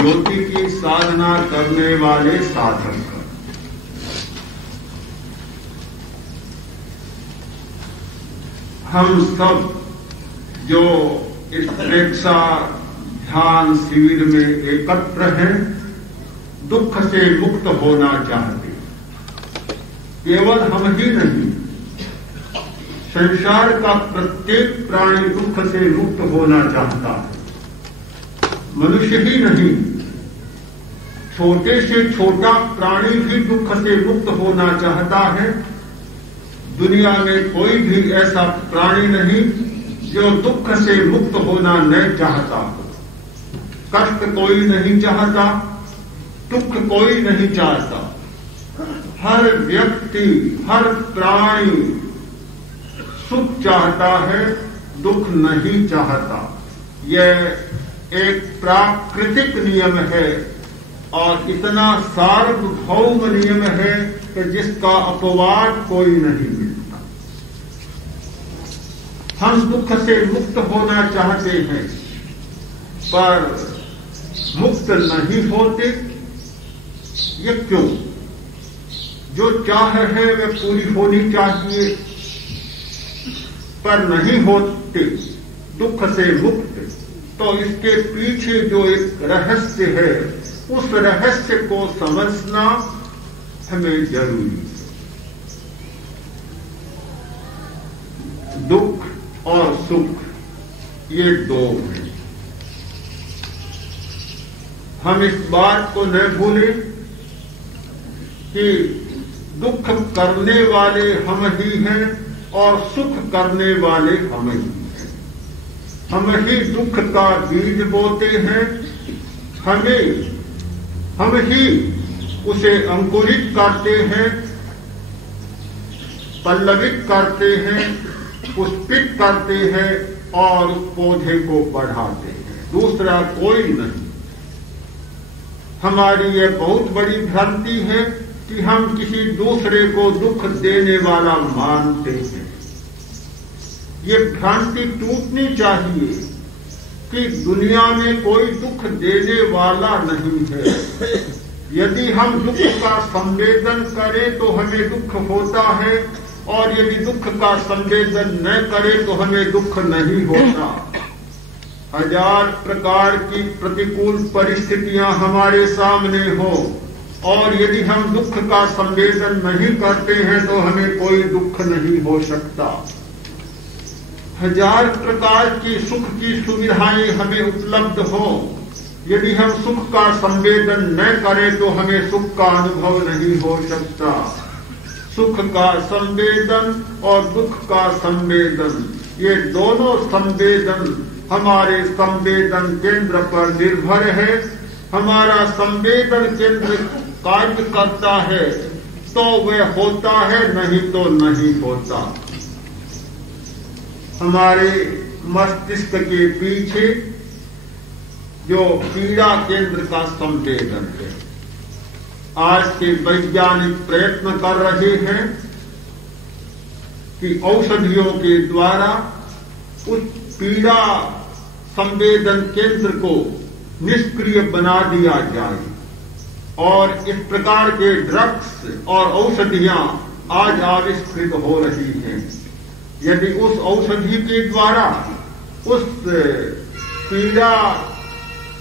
ज्योति की साधना करने वाले साधक। हम सब जो इस प्रेक्षा ध्यान शिविर में एकत्र हैं, दुख से मुक्त होना चाहते। केवल हम ही नहीं, संसार का प्रत्येक प्राणी दुख से मुक्त होना चाहता है। मनुष्य ही नहीं, छोटे से छोटा प्राणी भी दुख से मुक्त होना चाहता है। दुनिया में कोई भी ऐसा प्राणी नहीं जो दुख से मुक्त होना नहीं चाहता। कष्ट कोई नहीं चाहता, दुख कोई नहीं चाहता। हर व्यक्ति, हर प्राणी सुख चाहता है, दुख नहीं चाहता। यह एक प्राकृतिक नियम है और इतना सार्वभौम नियम है कि जिसका अपवाद कोई नहीं मिलता। हम दुख से मुक्त होना चाहते हैं पर मुक्त नहीं होते। ये क्यों? जो चाह है वह पूरी होनी चाहिए पर नहीं होते दुख से मुक्त। तो इसके पीछे जो एक रहस्य है, उस रहस्य को समझना हमें जरूरी है। दुख और सुख ये दो हैं। हम इस बात को न भूलें कि दुख करने वाले हम ही हैं और सुख करने वाले हम ही हैं। हम ही दुख का बीज बोते हैं, हम ही उसे अंकुरित करते हैं, पल्लवित करते हैं, पुष्पित करते हैं और उस पौधे को बढ़ाते हैं। दूसरा कोई नहीं। हमारी यह बहुत बड़ी भ्रांति है कि हम किसी दूसरे को दुख देने वाला मानते हैं। ये भ्रांति टूटनी चाहिए कि दुनिया में कोई दुख देने वाला नहीं है। यदि हम दुख का संवेदन करें तो हमें दुख होता है और यदि दुख का संवेदन न करें तो हमें दुख नहीं होता। हजार प्रकार की प्रतिकूल परिस्थितियां हमारे सामने हो और यदि हम दुख का संवेदन नहीं करते हैं तो हमें कोई दुख नहीं हो सकता। हजार प्रकार की सुख की सुविधाएं हमें उपलब्ध हो, यदि हम सुख का संवेदन न करें तो हमें सुख का अनुभव नहीं हो सकता। सुख का संवेदन और दुख का संवेदन, ये दोनों संवेदन हमारे संवेदन केंद्र पर निर्भर है। हमारा संवेदन केंद्र कार्य करता है तो वह होता है, नहीं तो नहीं होता। हमारे मस्तिष्क के पीछे जो पीड़ा केंद्र का संवेदन है, आज के वैज्ञानिक प्रयत्न कर रहे हैं कि औषधियों के द्वारा उस पीड़ा संवेदन केंद्र को निष्क्रिय बना दिया जाए और इस प्रकार के ड्रग्स और औषधियां आज आविष्कृत हो रही हैं। यदि उस औषधि के द्वारा उस पीड़ा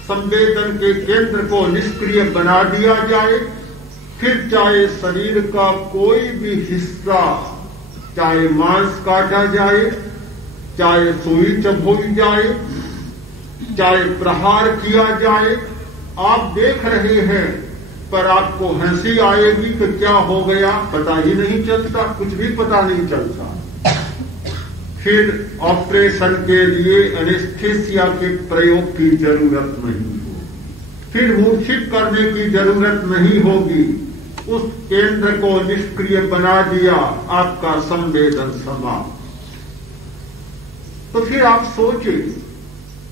संवेदन के केंद्र को निष्क्रिय बना दिया जाए, फिर चाहे शरीर का कोई भी हिस्सा, चाहे मांस काटा जाए, चाहे सुई चबोई जाए, चाहे प्रहार किया जाए, आप देख रहे हैं पर आपको हंसी आएगी कि क्या हो गया पता ही नहीं चलता, कुछ भी पता नहीं चलता। फिर ऑपरेशन के लिए एनेस्थीसिया के प्रयोग की जरूरत नहीं होगी, फिर मूर्छित करने की जरूरत नहीं होगी। उस केंद्र को निष्क्रिय बना दिया, आपका संवेदन समाप्त। तो फिर आप सोचिए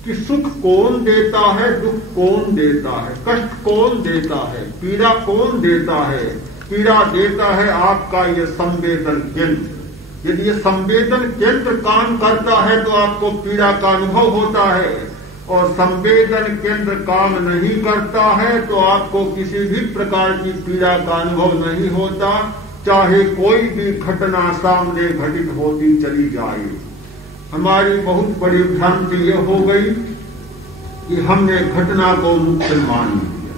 कि सुख कौन देता है, दुख कौन देता है, कष्ट कौन देता है, पीड़ा कौन देता है? पीड़ा देता है आपका ये संवेदन केंद्र। यदि ये संवेदन केंद्र काम करता है तो आपको पीड़ा का अनुभव होता है और संवेदन केंद्र काम नहीं करता है तो आपको किसी भी प्रकार की पीड़ा का अनुभव नहीं होता, चाहे कोई भी घटना सामने घटित होती चली जाए। हमारी बहुत बड़ी भ्रांति यह हो गई कि हमने घटना को मुख्य मान लिया।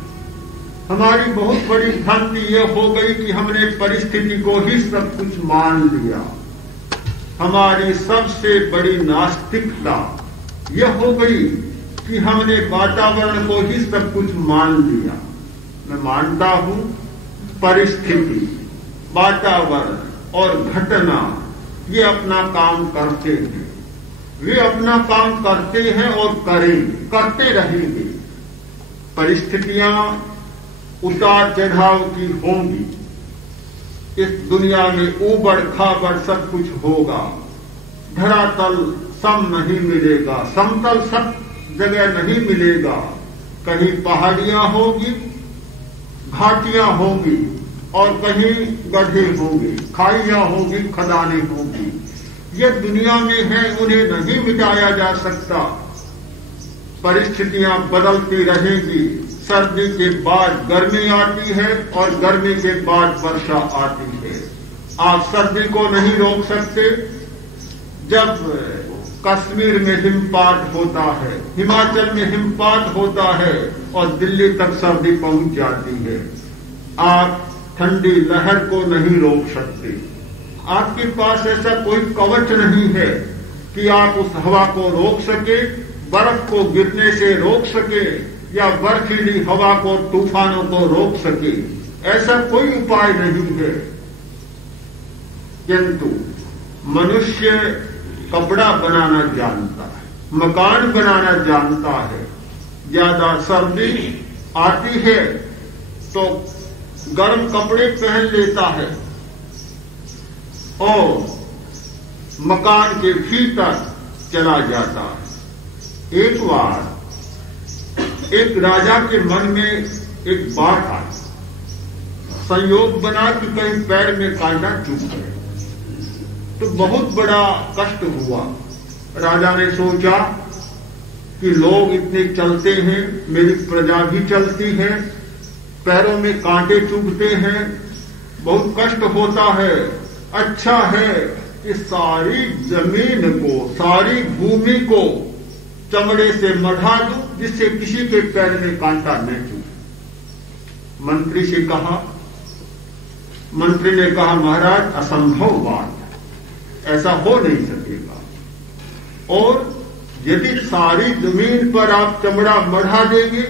हमारी बहुत बड़ी भ्रांति यह हो गई कि हमने परिस्थिति को ही सब कुछ मान लिया। हमारी सबसे बड़ी नास्तिकता यह हो गई कि हमने वातावरण को ही सब कुछ मान लिया। मैं मानता हूं परिस्थिति, वातावरण और घटना ये अपना काम करते हैं, वे अपना काम करते हैं और करते रहेंगे। परिस्थितियां उतार चढ़ाव की होंगी, इस दुनिया में ऊबड़ खाबड़ सब कुछ होगा, धरातल सम नहीं मिलेगा, समतल सब जगह नहीं मिलेगा, कहीं पहाड़ियां होगी, घाटियां होंगी और कहीं गड्ढे होंगे, खाइयां होंगी, खदानें होंगी। ये दुनिया में है, उन्हें नहीं मिटाया जा सकता। परिस्थितियां बदलती रहेंगी। सर्दी के बाद गर्मी आती है और गर्मी के बाद वर्षा आती है। आप सर्दी को नहीं रोक सकते। जब कश्मीर में हिमपात होता है, हिमाचल में हिमपात होता है और दिल्ली तक सर्दी पहुंच जाती है, आप ठंडी लहर को नहीं रोक सकते। आपके पास ऐसा कोई कवच नहीं है कि आप उस हवा को रोक सके, बर्फ को गिरने से रोक सके या बर्फीली हवा को, तूफानों को रोक सके। ऐसा कोई उपाय नहीं है। किंतु मनुष्य कपड़ा बनाना जानता है, मकान बनाना जानता है। ज्यादा सर्दी आती है तो गर्म कपड़े पहन लेता है और मकान के भीतर चला जाता है। एक बार एक राजा के मन में एक बात आई। संयोग बना कि कहीं पैर में कांटा चुभ गया तो बहुत बड़ा कष्ट हुआ। राजा ने सोचा कि लोग इतने चलते हैं, मेरी प्रजा भी चलती है, पैरों में कांटे चुभते हैं, बहुत कष्ट होता है। अच्छा है कि सारी जमीन को, सारी भूमि को चमड़े से मढ़ा दूं जिससे किसी के पैर में कांटा न चुभे। मंत्री से कहा, मंत्री ने कहा महाराज असंभव बात है, ऐसा हो नहीं सकेगा। और यदि सारी जमीन पर आप चमड़ा मढ़ा देंगे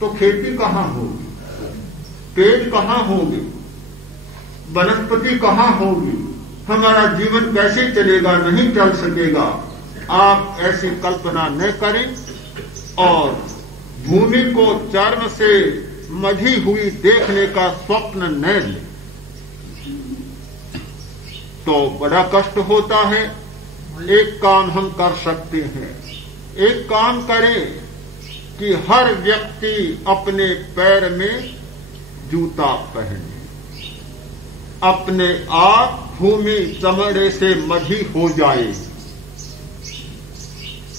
तो खेती कहां होगी, पेड़ कहां होगी, वनस्पति कहां होगी, हमारा जीवन कैसे चलेगा, नहीं चल सकेगा। आप ऐसी कल्पना न करें और भूमि को चर्म से मढ़ी हुई देखने का स्वप्न न लें तो बड़ा कष्ट होता है। एक काम हम कर सकते हैं, एक काम करें कि हर व्यक्ति अपने पैर में जूता पहने, अपने आप भूमि चमड़े से मढ़ी हो जाए।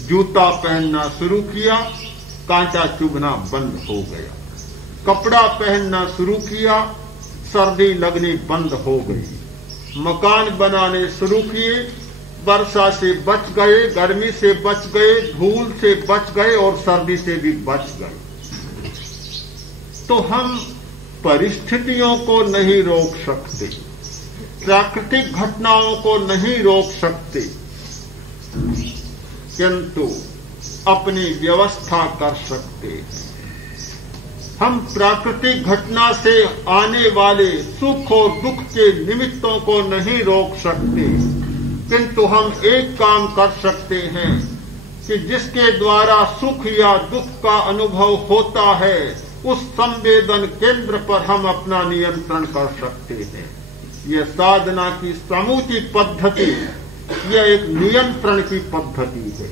जूता पहनना शुरू किया, कांटा चुभना बंद हो गया। कपड़ा पहनना शुरू किया, सर्दी लगनी बंद हो गई। मकान बनाने शुरू किए, वर्षा से बच गए, गर्मी से बच गए, धूल से बच गए और सर्दी से भी बच गए। तो हम परिस्थितियों को नहीं रोक सकते, प्राकृतिक घटनाओं को नहीं रोक सकते, किंतु अपनी व्यवस्था कर सकते हैं। हम प्राकृतिक घटना से आने वाले सुख और दुख के निमित्तों को नहीं रोक सकते, किंतु हम एक काम कर सकते हैं कि जिसके द्वारा सुख या दुख का अनुभव होता है उस संवेदन केंद्र पर हम अपना नियंत्रण कर सकते हैं। यह साधना की समूची पद्धति, यह एक नियंत्रण की पद्धति है।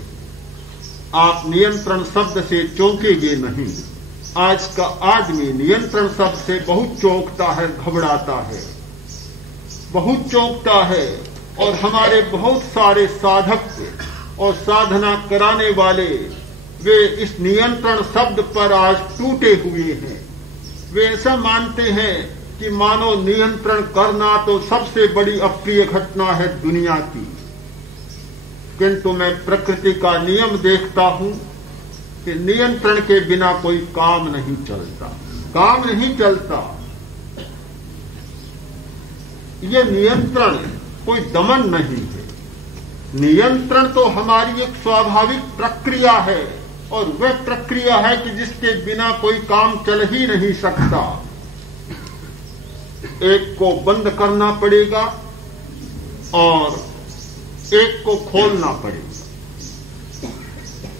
आप नियंत्रण शब्द से चौंकेंगे नहीं। आज का आदमी नियंत्रण शब्द से बहुत चौंकता है, घबराता है, बहुत चौंकता है। और हमारे बहुत सारे साधक और साधना कराने वाले वे इस नियंत्रण शब्द पर आज टूटे हुए हैं। वे ऐसा मानते हैं कि मानो नियंत्रण करना तो सबसे बड़ी अप्रिय घटना है दुनिया की। किंतु मैं प्रकृति का नियम देखता हूं कि नियंत्रण के बिना कोई काम नहीं चलता, काम नहीं चलता। ये नियंत्रण कोई दमन नहीं है। नियंत्रण तो हमारी एक स्वाभाविक प्रक्रिया है, और वह प्रक्रिया है कि जिसके बिना कोई काम चल ही नहीं सकता। एक को बंद करना पड़ेगा और एक को खोलना पड़ेगा।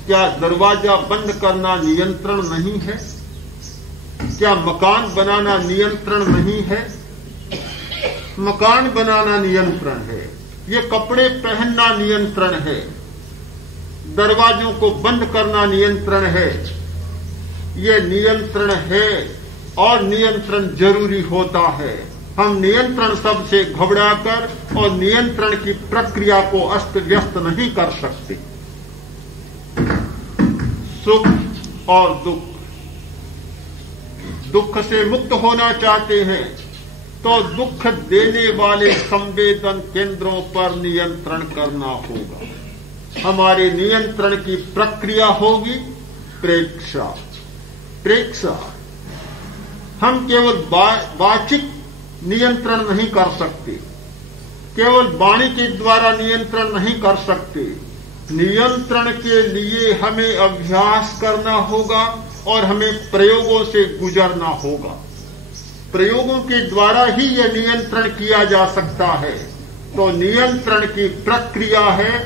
क्या दरवाजा बंद करना नियंत्रण नहीं है? क्या मकान बनाना नियंत्रण नहीं है? मकान बनाना नियंत्रण है। ये कपड़े पहनना नियंत्रण है। दरवाजों को बंद करना नियंत्रण है। ये नियंत्रण है और नियंत्रण जरूरी होता है। हम नियंत्रण शब्द से घबराकर और नियंत्रण की प्रक्रिया को अस्त व्यस्त नहीं कर सकते। सुख और दुख, दुख से मुक्त होना चाहते हैं तो दुख देने वाले संवेदन केंद्रों पर नियंत्रण करना होगा। हमारे नियंत्रण की प्रक्रिया होगी प्रेक्षा। प्रेक्षा, हम केवल वाचिक नियंत्रण नहीं कर सकते, केवल वाणी के द्वारा नियंत्रण नहीं कर सकते। नियंत्रण के लिए हमें अभ्यास करना होगा और हमें प्रयोगों से गुजरना होगा। प्रयोगों के द्वारा ही यह नियंत्रण किया जा सकता है। तो नियंत्रण की प्रक्रिया है,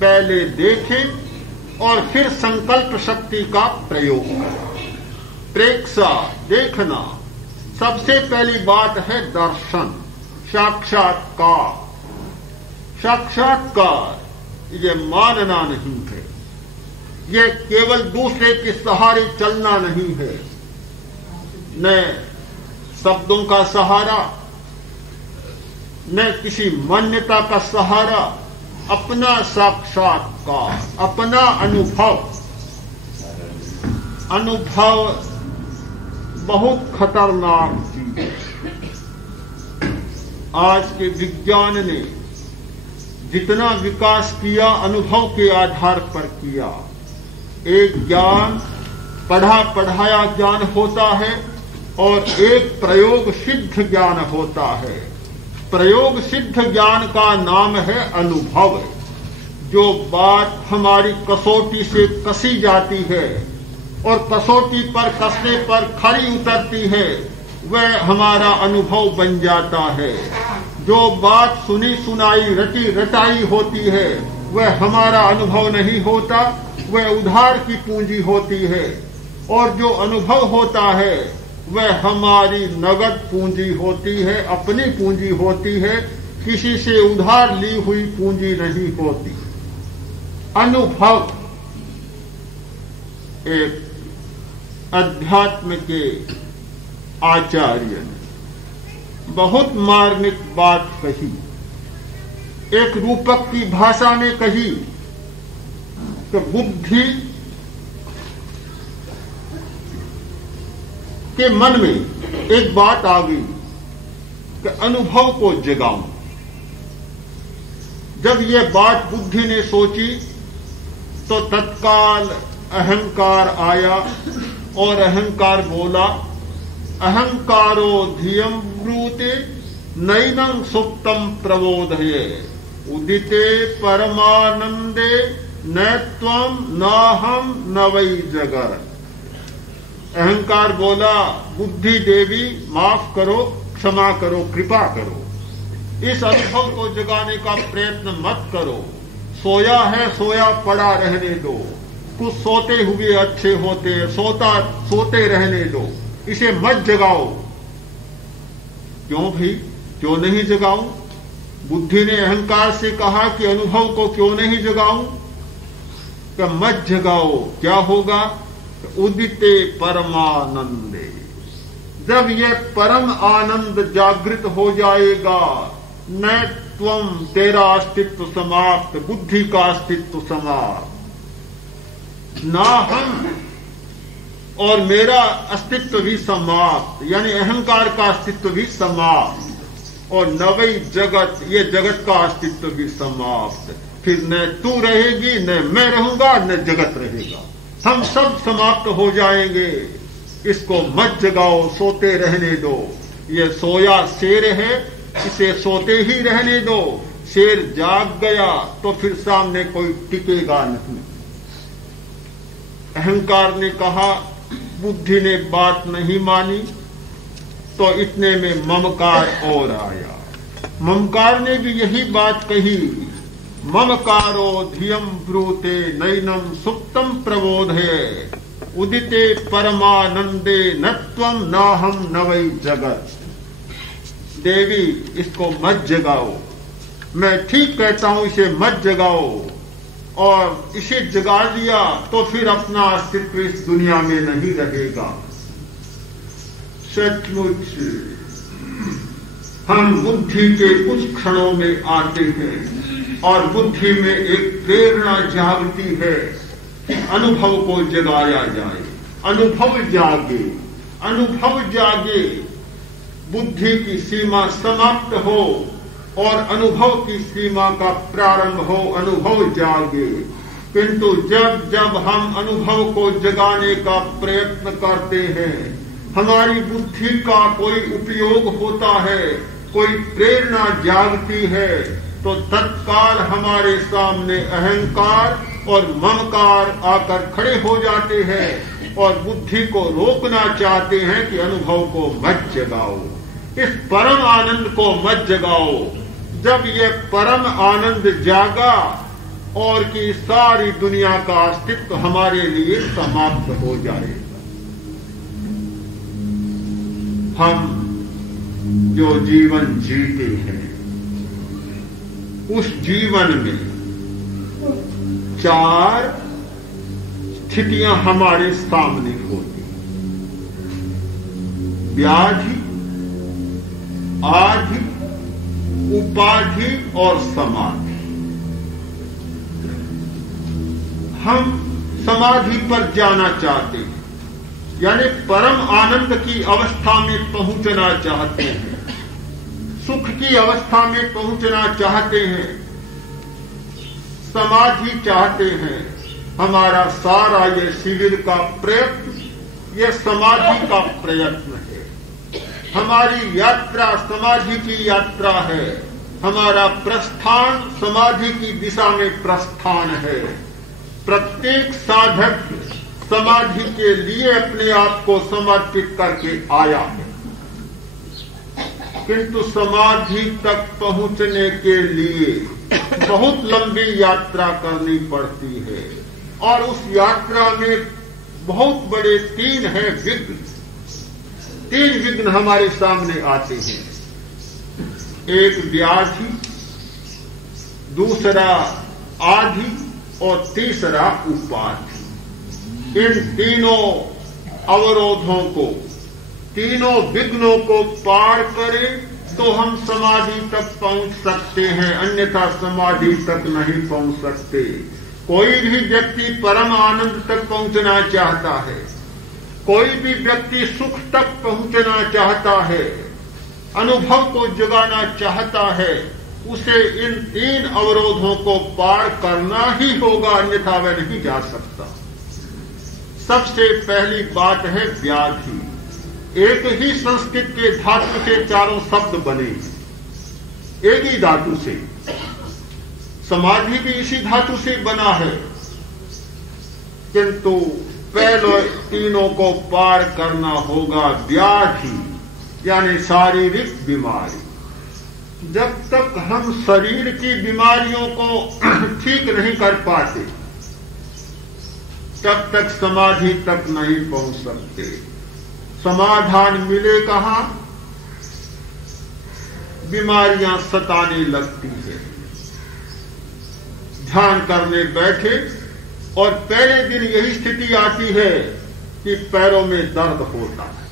पहले देखें और फिर संकल्प शक्ति का प्रयोग करें। प्रेक्षा, देखना। सबसे पहली बात है दर्शन, साक्षात्कार। साक्षात्कार ये मानना नहीं है, ये केवल दूसरे के सहारे चलना नहीं है, न शब्दों का सहारा, न किसी मान्यता का सहारा, अपना साक्षात्कार, अपना अनुभव। अनुभव बहुत खतरनाक चीज है। आज के विज्ञान ने जितना विकास किया अनुभव के आधार पर किया। एक ज्ञान पढ़ा पढ़ाया ज्ञान होता है और एक प्रयोग सिद्ध ज्ञान होता है। प्रयोग सिद्ध ज्ञान का नाम है अनुभव। जो बात हमारी कसौटी से कसी जाती है और कसौटी पर कसने पर खरी उतरती है, वह हमारा अनुभव बन जाता है। जो बात सुनी सुनाई रटी रटाई होती है वह हमारा अनुभव नहीं होता, वह उधार की पूंजी होती है। और जो अनुभव होता है वह हमारी नगद पूंजी होती है, अपनी पूंजी होती है, किसी से उधार ली हुई पूंजी नहीं होती। अनुभव एक अध्यात्म के आचार्य ने बहुत मार्मिक बात कही, एक रूपक की भाषा में कही कि बुद्धि के मन में एक बात आ गई कि अनुभव को जगाऊं। जब यह बात बुद्धि ने सोची तो तत्काल अहंकार आया और अहंकार बोला, अहंकारो धियं ब्रूते नैनं सुप्तम प्रबोधये उदिते परमानंदे न त्वं नाहं न वै जगत्। अहंकार बोला, बुद्धि देवी माफ करो, क्षमा करो, कृपा करो, इस अनुभव को जगाने का प्रयत्न मत करो। सोया है सोया पड़ा रहने दो, कुछ सोते हुए अच्छे होते हैं, सोते रहने दो, इसे मत जगाओ। क्यों भाई, क्यों नहीं जगाऊं? बुद्धि ने अहंकार से कहा कि अनुभव को क्यों नहीं जगाऊं? कि मत जगाओ। क्या होगा? उदिते परमानंदे, जब यह परम आनंद जागृत हो जाएगा, न त्वं, तेरा अस्तित्व समाप्त, बुद्धि का अस्तित्व समाप्त। ना हम और मेरा अस्तित्व भी समाप्त, यानी अहंकार का अस्तित्व भी समाप्त, और न वही जगत, ये जगत का अस्तित्व भी समाप्त। फिर न तू रहेगी, न मैं रहूंगा, न जगत रहेगा, हम सब समाप्त हो जाएंगे। इसको मत जगाओ, सोते रहने दो। ये सोया शेर है, इसे सोते ही रहने दो। शेर जाग गया तो फिर सामने कोई टिकेगा नहीं। अहंकार ने कहा, बुद्धि ने बात नहीं मानी, तो इतने में ममकार और आया। ममकार ने भी यही बात कही, ममकारो धियम ब्रूते नैनम सुप्तम प्रबोधे उदिते परमानंदे नत्वम नाहम न वै जगत। देवी, इसको मत जगाओ, मैं ठीक कहता हूं, इसे मत जगाओ। और इसे जगा दिया तो फिर अपना अस्तित्व इस दुनिया में नहीं रहेगा। सचमुच हम बुद्धि के कुछ क्षणों में आते हैं और बुद्धि में एक प्रेरणा जागती है कि अनुभव को जगाया जाए। अनुभव जागे, अनुभव जागे, बुद्धि की सीमा समाप्त हो और अनुभव की सीमा का प्रारंभ हो, अनुभव जागे। किंतु जब जब हम अनुभव को जगाने का प्रयत्न करते हैं, हमारी बुद्धि का कोई उपयोग होता है, कोई प्रेरणा जागती है, तो तत्काल हमारे सामने अहंकार और ममकार आकर खड़े हो जाते हैं और बुद्धि को रोकना चाहते हैं कि अनुभव को मत जगाओ, इस परम आनंद को मत जगाओ। जब ये परम आनंद जागा और कि सारी दुनिया का अस्तित्व हमारे लिए समाप्त हो जाएगा। हम जो जीवन जीते हैं, उस जीवन में 4 स्थितियां हमारे सामने होती हैं। व्याधि, आधि, उपाधि और समाधि। हम समाधि पर जाना चाहते हैं, यानी परम आनंद की अवस्था में पहुंचना चाहते हैं, सुख की अवस्था में पहुंचना चाहते हैं, समाधि चाहते हैं। हमारा सारा ये शिविर का प्रयत्न ये समाधि का प्रयत्न है। हमारी यात्रा समाधि की यात्रा है। हमारा प्रस्थान समाधि की दिशा में प्रस्थान है। प्रत्येक साधक समाधि के लिए अपने आप को समर्पित करके आया है, किंतु समाधि तक पहुंचने के लिए बहुत लंबी यात्रा करनी पड़ती है और उस यात्रा में बहुत बड़े 3 हैं विघ्न। 3 विघ्न हमारे सामने आते हैं। एक व्याधि, दूसरा आधि और तीसरा उपाधि। इन तीनों अवरोधों को, तीनों विघ्नों को पार करें तो हम समाधि तक पहुंच सकते हैं, अन्यथा समाधि तक नहीं पहुंच सकते। कोई भी व्यक्ति परम आनंद तक पहुंचना चाहता है, कोई भी व्यक्ति सुख तक पहुंचना चाहता है, अनुभव को जगाना चाहता है, उसे इन 3 अवरोधों को पार करना ही होगा, अन्यथा वह नहीं जा सकता। सबसे पहली बात है व्याधि। एक ही संस्कृत के धातु से 4 शब्द बने, एक ही धातु से। समाधि भी इसी धातु से बना है, किंतु पहले तीनों को पार करना होगा। व्याधि यानी शारीरिक बीमारी। जब तक हम शरीर की बीमारियों को ठीक नहीं कर पाते, तब तक समाधि तक नहीं पहुंच सकते। समाधान मिले कहां? बीमारियां सताने लगती है। ध्यान करने बैठे और पहले दिन यही स्थिति आती है कि पैरों में दर्द होता है।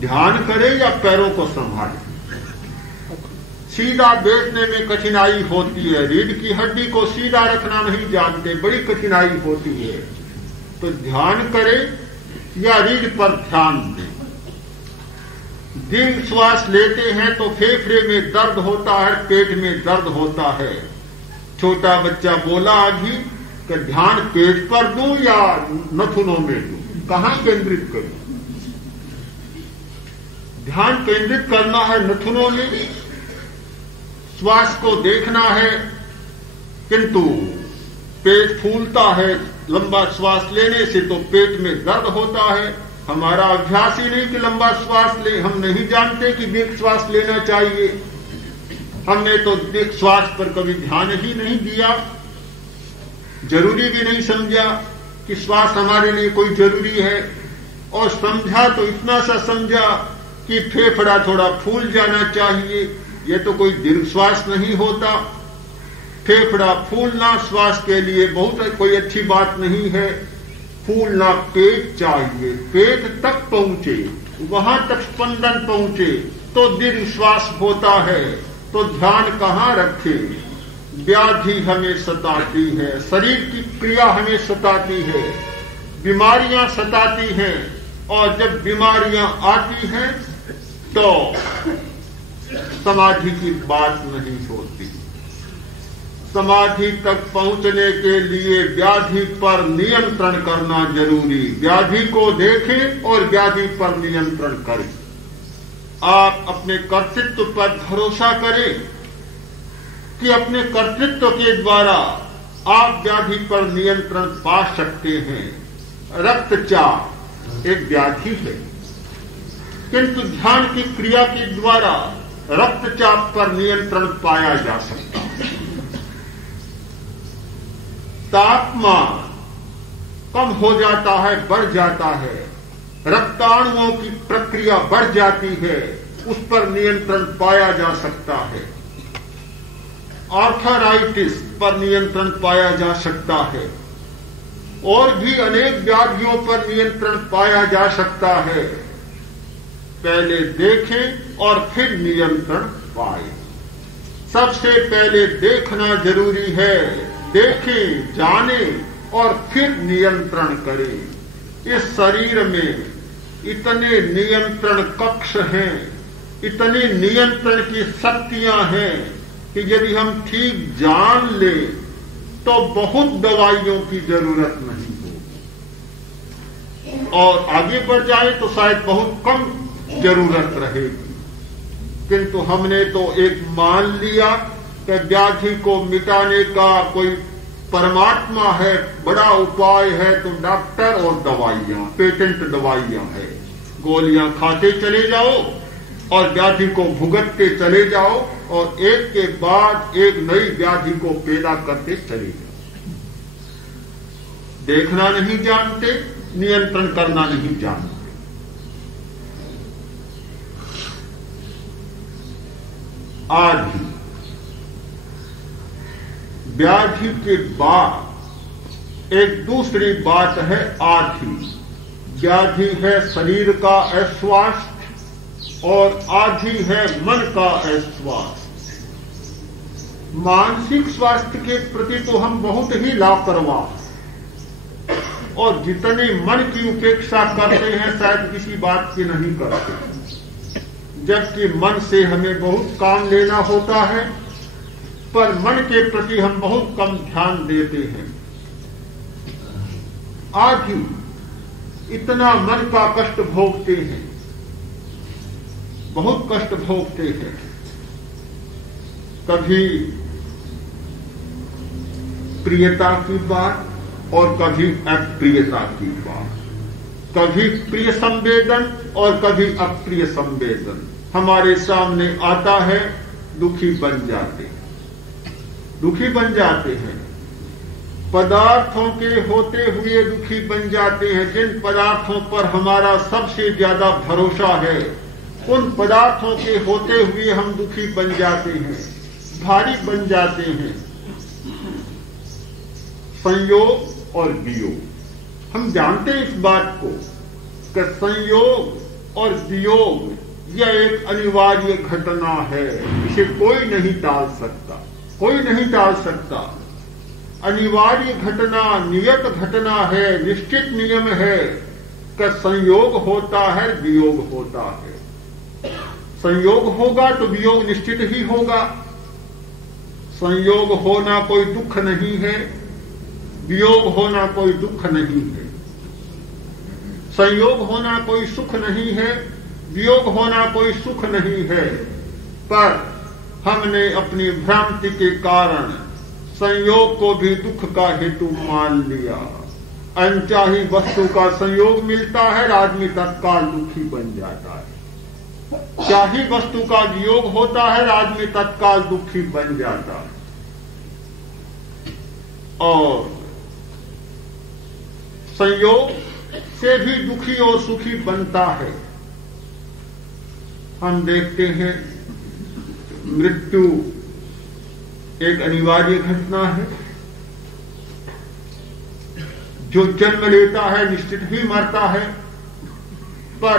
ध्यान करें या पैरों को संभालें? सीधा बैठने में कठिनाई होती है, रीढ़ की हड्डी को सीधा रखना नहीं जानते, बड़ी कठिनाई होती है। तो ध्यान करें या रीढ़ पर ध्यान दें। दीर्घ श्वास लेते हैं तो फेफड़े में दर्द होता है, पेट में दर्द होता है। छोटा बच्चा बोला अभी कि ध्यान पेट पर दूं या नथुनों में दूं, कहां केंद्रित करूं? ध्यान केंद्रित करना है नथुनों में, श्वास को देखना है, किंतु पेट फूलता है लंबा श्वास लेने से तो पेट में दर्द होता है। हमारा अभ्यास ही नहीं कि लंबा श्वास ले, हम नहीं जानते कि दीर्घ श्वास लेना चाहिए। हमने तो दीर्घ श्वास पर कभी ध्यान ही नहीं दिया, जरूरी भी नहीं समझा कि श्वास हमारे लिए कोई जरूरी है, और समझा तो इतना सा समझा कि फेफड़ा थोड़ा फूल जाना चाहिए। यह तो कोई दीर्घ श्वास नहीं होता। फेफड़ा फूलना श्वास के लिए बहुत कोई अच्छी बात नहीं है। फूलना पेट चाहिए, पेट तक पहुंचे, वहां तक स्पंदन पहुंचे तो दीर्घ श्वास होता है। तो ध्यान कहां रखे? व्याधि हमें सताती है, शरीर की क्रिया हमें सताती है, बीमारियां सताती हैं, और जब बीमारियां आती हैं तो समाधि की बात नहीं होती। समाधि तक पहुंचने के लिए व्याधि पर नियंत्रण करना जरूरी। व्याधि को देखें और व्याधि पर नियंत्रण करें। आप अपने कर्तृत्व पर भरोसा करें कि अपने कर्तृत्व के द्वारा आप व्याधि पर नियंत्रण पा सकते हैं। रक्तचाप एक व्याधि है, किंतु ध्यान की क्रिया के द्वारा रक्तचाप पर नियंत्रण पाया जा सकता है। तापमान कम हो जाता है, बढ़ जाता है, रक्ताणुओं की प्रक्रिया बढ़ जाती है, उस पर नियंत्रण पाया जा सकता है। आर्थराइटिस पर नियंत्रण पाया जा सकता है, और भी अनेक व्याधियों पर नियंत्रण पाया जा सकता है। पहले देखें और फिर नियंत्रण पाए। सबसे पहले देखना जरूरी है, देखें, जानें और फिर नियंत्रण करें। इस शरीर में इतने नियंत्रण कक्ष हैं, इतनी नियंत्रण की शक्तियां हैं कि यदि हम ठीक जान लें तो बहुत दवाइयों की जरूरत नहीं होगी, और आगे बढ़ जाए तो शायद बहुत कम जरूरत रहेगी। किंतु हमने तो एक मान लिया कि व्याधि को मिटाने का कोई परमात्मा है, बड़ा उपाय है, तो डॉक्टर और दवाइयां, पेटेंट दवाइयां है। गोलियां खाते चले जाओ और व्याधि को भुगतते चले जाओ, और एक के बाद एक नई व्याधि को पैदा करते चले जाओ। देखना नहीं जानते, नियंत्रण करना नहीं जानते। आदि व्याधि के बाद एक दूसरी बात है आधि। व्याधि है शरीर का अस्वास्थ्य और आधि है मन का अस्वास्थ्य। मानसिक स्वास्थ्य के प्रति तो हम बहुत ही लापरवाह, और जितने मन की उपेक्षा करते हैं शायद किसी बात की नहीं करते, जबकि मन से हमें बहुत काम लेना होता है, पर मन के प्रति हम बहुत कम ध्यान देते हैं। आदि इतना मन का कष्ट भोगते हैं, बहुत कष्ट भोगते हैं। कभी प्रियता की बात और कभी अप्रियता की बात, कभी प्रिय संवेदन और कभी अप्रिय संवेदन हमारे सामने आता है, दुखी बन जाते हैं, दुखी बन जाते हैं। पदार्थों के होते हुए दुखी बन जाते हैं। जिन पदार्थों पर हमारा सबसे ज्यादा भरोसा है, उन पदार्थों के होते हुए हम दुखी बन जाते हैं, भारी बन जाते हैं। संयोग और वियोग, हम जानते हैं इस बात को कि संयोग और वियोग यह एक अनिवार्य घटना है, इसे कोई नहीं टाल सकता, कोई नहीं टाल सकता। अनिवार्य घटना, नियत घटना है, निश्चित नियम है कि संयोग होता है, वियोग होता है। संयोग होगा तो वियोग निश्चित ही होगा। संयोग होना कोई दुख नहीं है, वियोग होना कोई दुख नहीं है। संयोग होना कोई सुख नहीं है, वियोग होना कोई सुख नहीं है। पर हमने अपनी भ्रांति के कारण संयोग को भी दुख का हेतु मान लिया। अनचाही वस्तु का संयोग मिलता है, आदमी तत्काल दुखी बन जाता है। चाही वस्तु का वियोग होता है, आदमी तत्काल दुखी बन जाता है। और संयोग से भी दुखी और सुखी बनता है। हम देखते हैं मृत्यु एक अनिवार्य घटना है। जो जन्म लेता है निश्चित ही मरता है, पर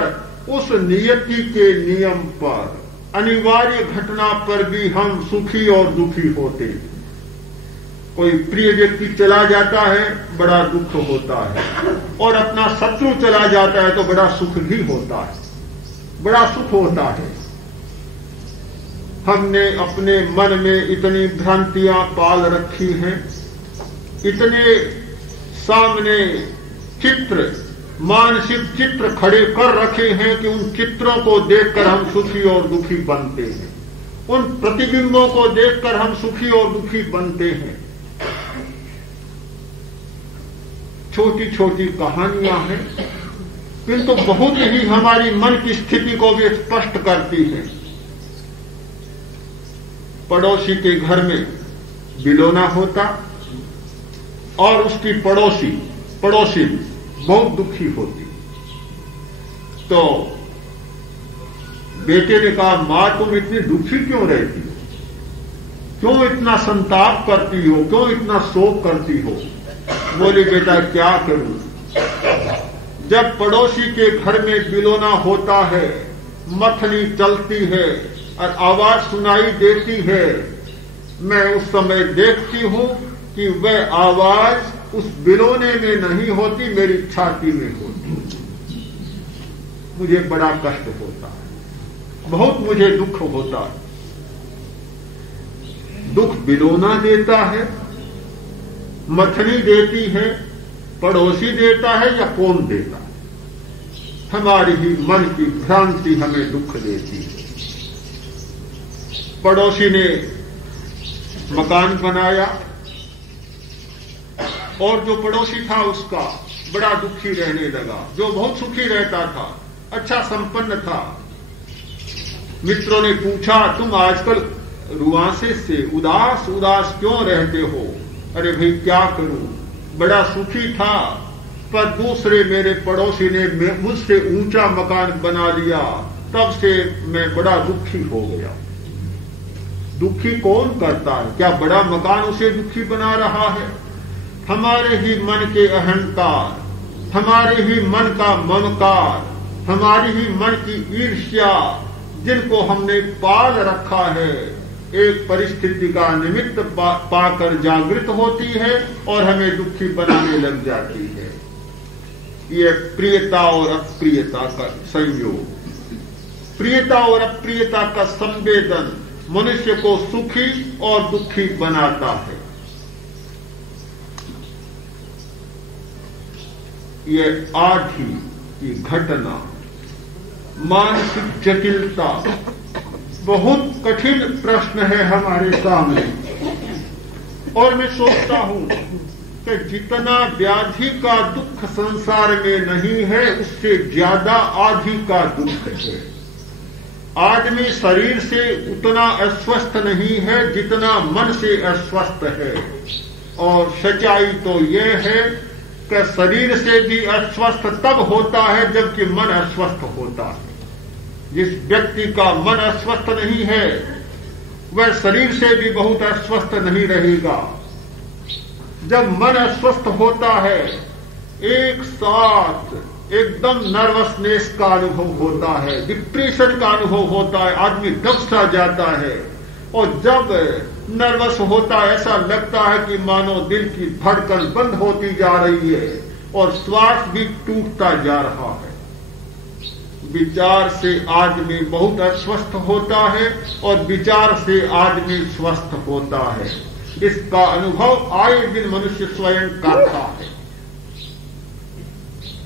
उस नियति के नियम पर, अनिवार्य घटना पर भी हम सुखी और दुखी होते हैं। कोई प्रिय व्यक्ति चला जाता है, बड़ा दुख होता है, और अपना शत्रु चला जाता है तो बड़ा सुख भी होता है, बड़ा सुख होता है। हमने अपने मन में इतनी भ्रांतियां पाल रखी हैं, इतने सामने चित्र, मानसिक चित्र खड़े कर रखे हैं कि उन चित्रों को देखकर हम सुखी और दुखी बनते हैं। उन प्रतिबिंबों को देखकर हम सुखी और दुखी बनते हैं। छोटी छोटी कहानियां हैं, किंतु बहुत ही हमारी मन की स्थिति को भी स्पष्ट करती हैं। पड़ोसी के घर में बिलोना होता और उसकी पड़ोसी बहुत दुखी होती। तो बेटे ने कहा, मां तुम इतनी दुखी क्यों रहती हो, क्यों इतना संताप करती हो, क्यों इतना शोक करती हो? बोली, बेटा क्या करूं, जब पड़ोसी के घर में बिलोना होता है, मथनी चलती है और आवाज सुनाई देती है, मैं उस समय देखती हूं कि वह आवाज उस बिलोने में नहीं होती, मेरी छाती में होती। मुझे बड़ा कष्ट होता है, बहुत मुझे दुख होता है। दुख बिलोना देता है, मथनी देती है, पड़ोसी देता है, या कौन देता है? हमारी ही मन की भ्रांति हमें दुख देती है। पड़ोसी ने मकान बनाया और जो पड़ोसी था उसका बड़ा दुखी रहने लगा। जो बहुत सुखी रहता था, अच्छा संपन्न था। मित्रों ने पूछा, तुम आजकल रुआंसे से उदास उदास क्यों रहते हो? अरे भाई क्या करूं, बड़ा सुखी था, पर दूसरे मेरे पड़ोसी ने मुझसे ऊंचा मकान बना लिया, तब से मैं बड़ा दुखी हो गया। दुखी कौन करता है? क्या बड़ा मकान उसे दुखी बना रहा है? हमारे ही मन के अहंकार, हमारे ही मन का ममकार, हमारी ही मन की ईर्ष्या, जिनको हमने पाल रखा है, एक परिस्थिति का निमित्त पाकर जागृत होती है और हमें दुखी बनाने लग जाती है। ये प्रियता और अप्रियता का संयोग, प्रियता और अप्रियता का संवेदन मनुष्य को सुखी और दुखी बनाता है। ये आधी की घटना, मानसिक जटिलता, बहुत कठिन प्रश्न है हमारे सामने। और मैं सोचता हूं कि जितना व्याधि का दुख संसार में नहीं है, उससे ज्यादा आधि का दुख है। आदमी शरीर से उतना अस्वस्थ नहीं है जितना मन से अस्वस्थ है। और सच्चाई तो यह है कि शरीर से भी अस्वस्थ तब होता है जबकि मन अस्वस्थ होता है। जिस व्यक्ति का मन अस्वस्थ नहीं है, वह शरीर से भी बहुत अस्वस्थ नहीं रहेगा। जब मन अस्वस्थ होता है, एक साथ एकदम नर्वसनेस का अनुभव होता है, डिप्रेशन का अनुभव होता है, आदमी दब सा जाता है। और जब नर्वस होता है ऐसा लगता है कि मानो दिल की धड़कन बंद होती जा रही है और श्वास भी टूटता जा रहा है। विचार से आदमी बहुत अस्वस्थ होता है और विचार से आदमी स्वस्थ होता है। इसका अनुभव आए दिन मनुष्य स्वयं करता है।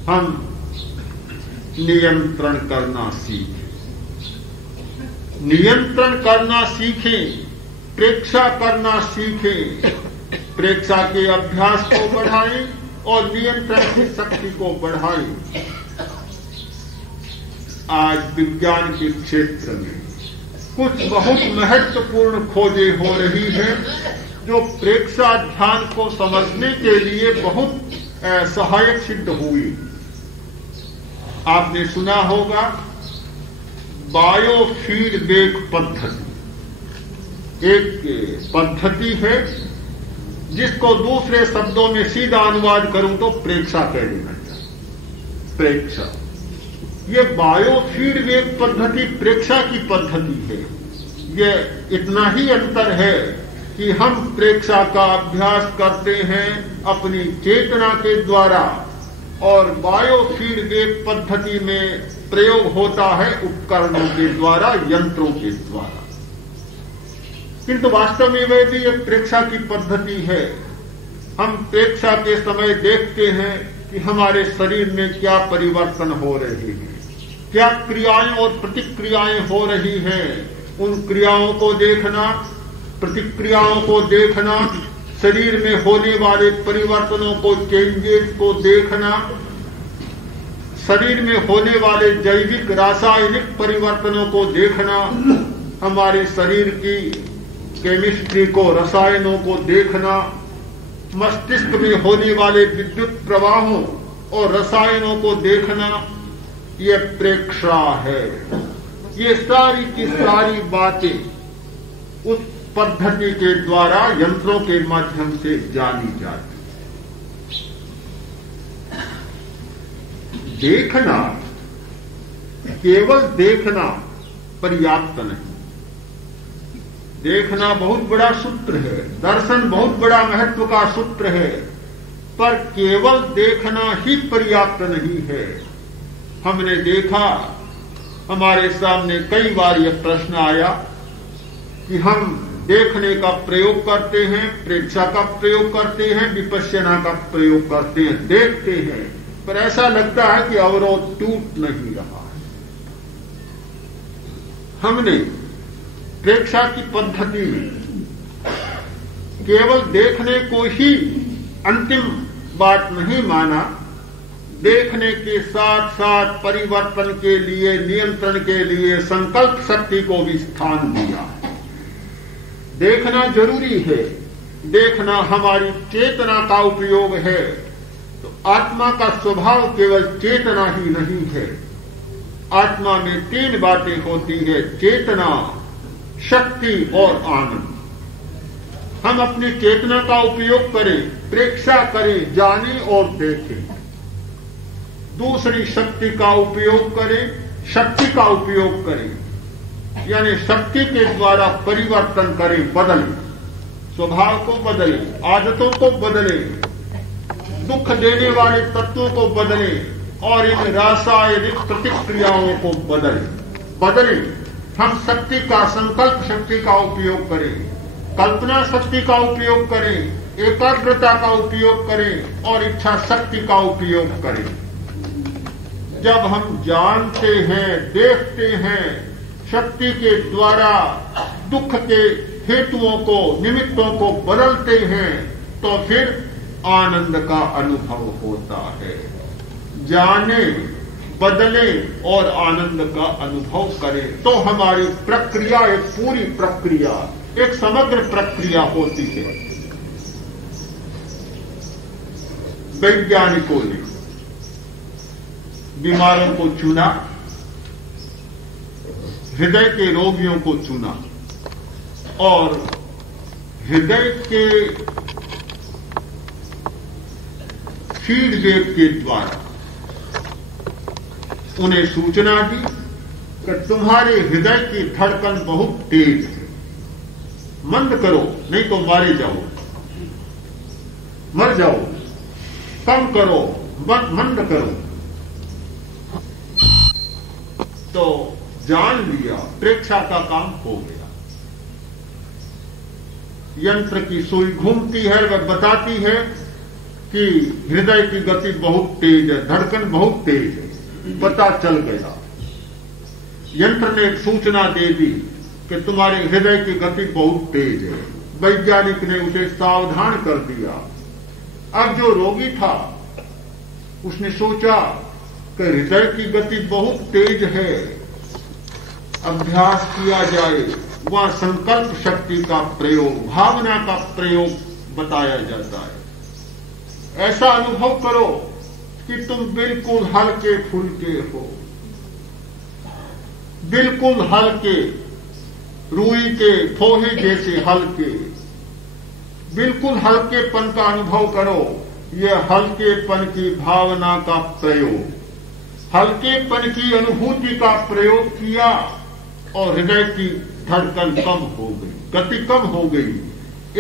हम नियंत्रण करना सीखें, नियंत्रण करना सीखें, प्रेक्षा करना सीखें, प्रेक्षा के अभ्यास को बढ़ाएं और नियंत्रण की शक्ति को बढ़ाएं। आज विज्ञान के क्षेत्र में कुछ बहुत महत्वपूर्ण खोजें हो रही है जो प्रेक्षा ध्यान को समझने के लिए बहुत सहायक सिद्ध हुई। आपने सुना होगा बायोफीडबैक पद्धति, एक पद्धति है जिसको दूसरे शब्दों में सीधा अनुवाद करूं तो प्रेक्षा कह देना चाहिए। प्रेक्षा, ये बायोफीडबैक पद्धति प्रेक्षा की पद्धति है। ये इतना ही अंतर है कि हम प्रेक्षा का अभ्यास करते हैं अपनी चेतना के द्वारा और बायोफीडबैक पद्धति में प्रयोग होता है उपकरणों के द्वारा, यंत्रों के द्वारा। किंतु वास्तव में वह भी एक प्रेक्षा की पद्धति है। हम प्रेक्षा के समय देखते हैं कि हमारे शरीर में क्या परिवर्तन हो रहे हैं, क्या क्रियाएं और प्रतिक्रियाएं हो रही हैं। उन क्रियाओं को देखना, प्रतिक्रियाओं को देखना, शरीर में होने वाले परिवर्तनों को, चेंजेस को देखना, शरीर में होने वाले जैविक रासायनिक परिवर्तनों को देखना, हमारे शरीर की केमिस्ट्री को, रसायनों को देखना, मस्तिष्क में होने वाले विद्युत प्रवाहों और रसायनों को देखना, ये प्रेक्षा है। ये सारी की सारी बातें उस पद्धति के द्वारा यंत्रों के माध्यम से जानी जाती। देखना, केवल देखना पर्याप्त नहीं। देखना बहुत बड़ा सूत्र है, दर्शन बहुत बड़ा महत्व का सूत्र है, पर केवल देखना ही पर्याप्त नहीं है। हमने देखा, हमारे सामने कई बार यह प्रश्न आया कि हम देखने का प्रयोग करते हैं, प्रेक्षा का प्रयोग करते हैं, विपश्यना का प्रयोग करते हैं, देखते हैं, पर ऐसा लगता है कि अवरोध टूट नहीं रहा है। हमने प्रेक्षा की पद्धति में केवल देखने को ही अंतिम बात नहीं माना, देखने के साथ साथ परिवर्तन के लिए, नियंत्रण के लिए संकल्प शक्ति को भी स्थान दिया। देखना जरूरी है, देखना हमारी चेतना का उपयोग है। तो आत्मा का स्वभाव केवल चेतना ही नहीं है। आत्मा में तीन बातें होती है, चेतना, शक्ति और आनंद। हम अपनी चेतना का उपयोग करें, प्रेक्षा करें, जानें और देखें। दूसरी शक्ति का उपयोग करें, शक्ति का उपयोग करें, यानी शक्ति के द्वारा परिवर्तन करें, बदलें, स्वभाव को बदलें, आदतों को बदलें, दुख देने वाले तत्वों को बदलें और इन रासायनिक प्रतिक्रियाओं को बदलें। हम शक्ति का, संकल्प शक्ति का उपयोग करें, कल्पना शक्ति का उपयोग करें, एकाग्रता का उपयोग करें और इच्छा शक्ति का उपयोग करें। जब हम जानते हैं, देखते हैं, शक्ति के द्वारा दुख के हेतुओं को, निमित्तों को बदलते हैं, तो फिर आनंद का अनुभव होता है। जाने, बदले और आनंद का अनुभव करें तो हमारी प्रक्रिया एक पूरी प्रक्रिया, एक समग्र प्रक्रिया होती है। वैज्ञानिकों ने बीमारों को चुना, हृदय के रोगियों को चुना और हृदय के फीडबैक के द्वारा उन्हें सूचना दी कि तुम्हारे हृदय की धड़कन बहुत तेज है, मंद करो नहीं तो मारे जाओ, मर जाओ, कम करो, मंद करो। तो जान लिया, प्रेक्षा का काम हो गया। यंत्र की सुई घूमती है, वह बताती है कि हृदय की गति बहुत तेज है, धड़कन बहुत तेज है, पता चल गया। यंत्र ने सूचना दे दी कि तुम्हारे हृदय की गति बहुत तेज है। वैज्ञानिक ने उसे सावधान कर दिया। अब जो रोगी था उसने सोचा कि हृदय की गति बहुत तेज है, अभ्यास किया जाए। वह संकल्प शक्ति का प्रयोग, भावना का प्रयोग बताया जाता है। ऐसा अनुभव करो कि तुम बिल्कुल हल्के फुल्के हो, बिल्कुल हल्के, रुई के फोहे जैसे हल्के, बिल्कुल हल्केपन का अनुभव करो। यह हल्केपन की भावना का प्रयोग, हल्केपन की अनुभूति का प्रयोग किया और हृदय की धड़कन कम हो गई, गति कम हो गई।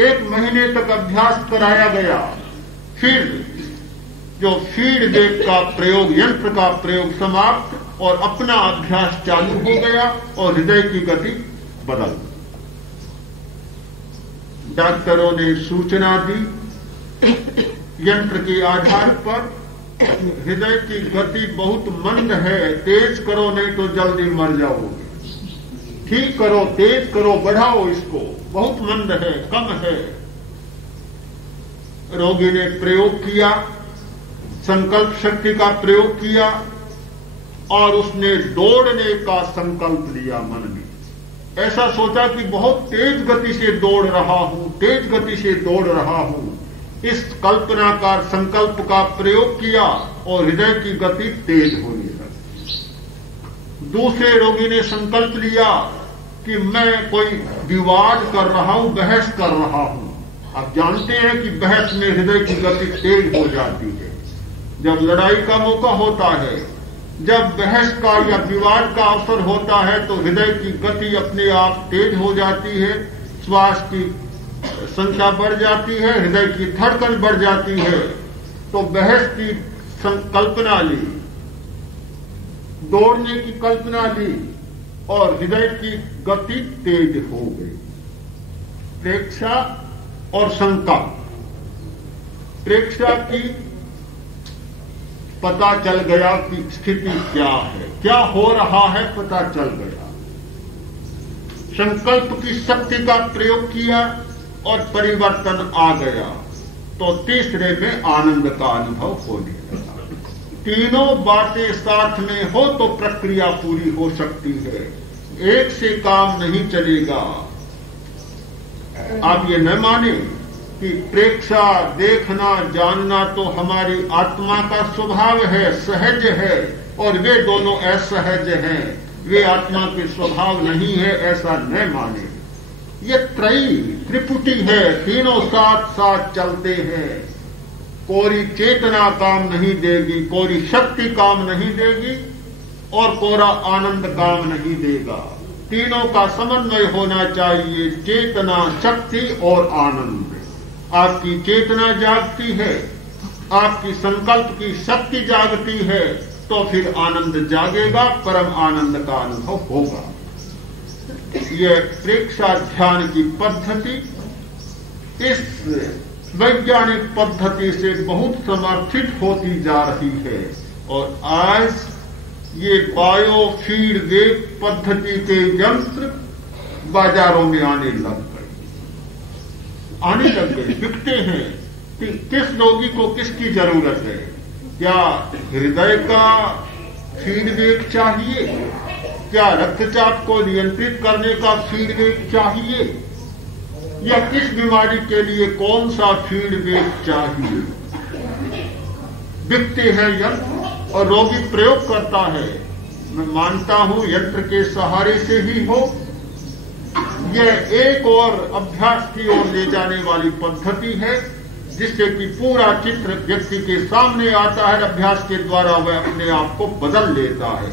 1 महीने तक अभ्यास कराया गया। फिर जो फीडबैक का प्रयोग, यंत्र का प्रयोग समाप्त और अपना अभ्यास चालू हो गया और हृदय की गति बदल गई। डॉक्टरों ने सूचना दी, यंत्र के आधार पर हृदय की गति बहुत मंद है, तेज करो नहीं तो जल्दी मर जाओगे, ठीक करो, तेज करो, बढ़ाओ इसको, बहुत मंद है, कम है। रोगी ने प्रयोग किया, संकल्प शक्ति का प्रयोग किया और उसने दौड़ने का संकल्प लिया मन में। ऐसा सोचा कि बहुत तेज गति से दौड़ रहा हूं, तेज गति से दौड़ रहा हूं। इस कल्पनाकार संकल्प का प्रयोग किया और हृदय की गति तेज होने लगी। दूसरे रोगी ने संकल्प लिया कि मैं कोई विवाद कर रहा हूं, बहस कर रहा हूं। आप जानते हैं कि बहस में हृदय की गति तेज हो जाती है। जब लड़ाई का मौका होता है, जब बहस का या विवाद का अवसर होता है तो हृदय की गति अपने आप तेज हो जाती है, श्वास की संख्या बढ़ जाती है, हृदय की धड़कन बढ़ जाती है। तो बहस की संकल्पना ली, दौड़ने की कल्पना ली और हृदय की गति तेज हो गई। प्रेक्षा और संकल्प। प्रेक्षा की पता चल गया कि स्थिति क्या है, क्या हो रहा है, पता चल गया। संकल्प की शक्ति का प्रयोग किया और परिवर्तन आ गया। तो तीसरे में आनंद का अनुभव होने लगा। तीनों बातें साथ में हो तो प्रक्रिया पूरी हो सकती है, एक से काम नहीं चलेगा। आप ये न माने कि प्रेक्षा, देखना, जानना तो हमारी आत्मा का स्वभाव है, सहज है, और वे दोनों असहज हैं, वे आत्मा के स्वभाव नहीं है, ऐसा न माने। ये त्रिपुटी है, तीनों साथ साथ चलते हैं। कोरी चेतना काम नहीं देगी, कोरी शक्ति काम नहीं देगी और कोरा आनंद काम नहीं देगा। तीनों का समन्वय होना चाहिए, चेतना, शक्ति और आनंद। आपकी चेतना जागती है, आपकी संकल्प की शक्ति जागती है, तो फिर आनंद जागेगा, परम आनंद का अनुभव होगा। यह प्रेक्षा ध्यान की पद्धति इस वैज्ञानिक पद्धति से बहुत समर्थित होती जा रही है और आज ये बायो फीडबैक पद्धति के यंत्र बाजारों में आने लग गए, बिकते हैं। कि किस रोगी को किसकी जरूरत है? क्या हृदय का फीडबैक चाहिए? क्या रक्तचाप को नियंत्रित करने का फीडबैक चाहिए? या किस बीमारी के लिए कौन सा फीडबैक चाहिए? बिकते हैं यंत्र और रोगी प्रयोग करता है। मैं मानता हूं यंत्र के सहारे से ही हो। यह एक और अभ्यास की ओर ले जाने वाली पद्धति है। जिससे कि पूरा चित्र व्यक्ति के सामने आता है, अभ्यास के द्वारा वह अपने आप को बदल लेता है।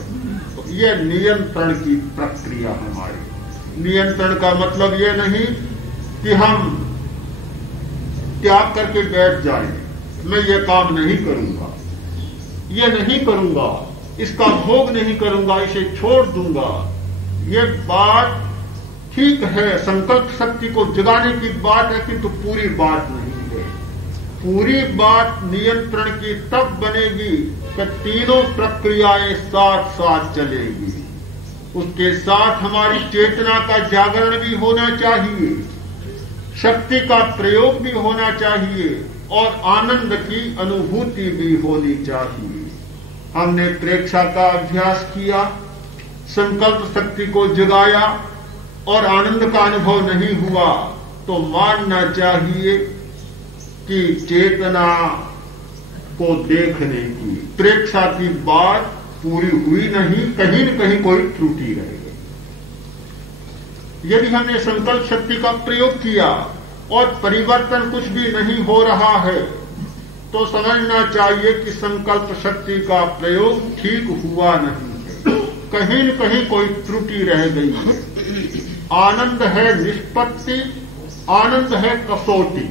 तो यह नियंत्रण की प्रक्रिया हमारी। नियंत्रण का मतलब यह नहीं कि हम त्याग करके बैठ जाएं, मैं ये काम नहीं करूंगा, ये नहीं करूंगा, इसका भोग नहीं करूंगा, इसे छोड़ दूंगा। ये बात ठीक है, संकल्प शक्ति को जगाने की बात है, किंतु पूरी बात नहीं है। पूरी बात नियंत्रण की तब बनेगी कि तीनों प्रक्रियाएं साथ साथ चलेगी। उसके साथ हमारी चेतना का जागरण भी होना चाहिए, शक्ति का प्रयोग भी होना चाहिए और आनंद की अनुभूति भी होनी चाहिए। हमने प्रेक्षा का अभ्यास किया, संकल्प शक्ति को जगाया और आनंद का अनुभव नहीं हुआ, तो मानना चाहिए कि चेतना को देखने की प्रेक्षा की बात पूरी हुई नहीं, कहीं न कहीं कोई त्रुटि रह गई। यदि हमने संकल्प शक्ति का प्रयोग किया और परिवर्तन कुछ भी नहीं हो रहा है, तो समझना चाहिए कि संकल्प शक्ति का प्रयोग ठीक हुआ नहीं है, कहीं न कहीं कोई त्रुटि रह गई है। आनंद है निष्पत्ति, आनंद है कसौटी।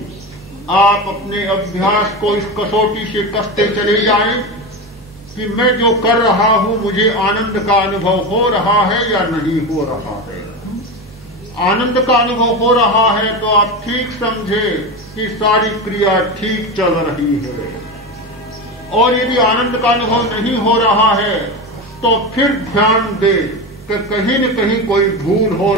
आप अपने अभ्यास को इस कसौटी से कसते चले जाएं कि मैं जो कर रहा हूं मुझे आनंद का अनुभव हो रहा है या नहीं हो रहा है। आनंद का अनुभव हो रहा है तो आप ठीक समझे कि सारी क्रिया ठीक चल रही है, और यदि आनंद का अनुभव नहीं हो रहा है तो फिर ध्यान दें कि कहीं न कहीं कोई भूल हो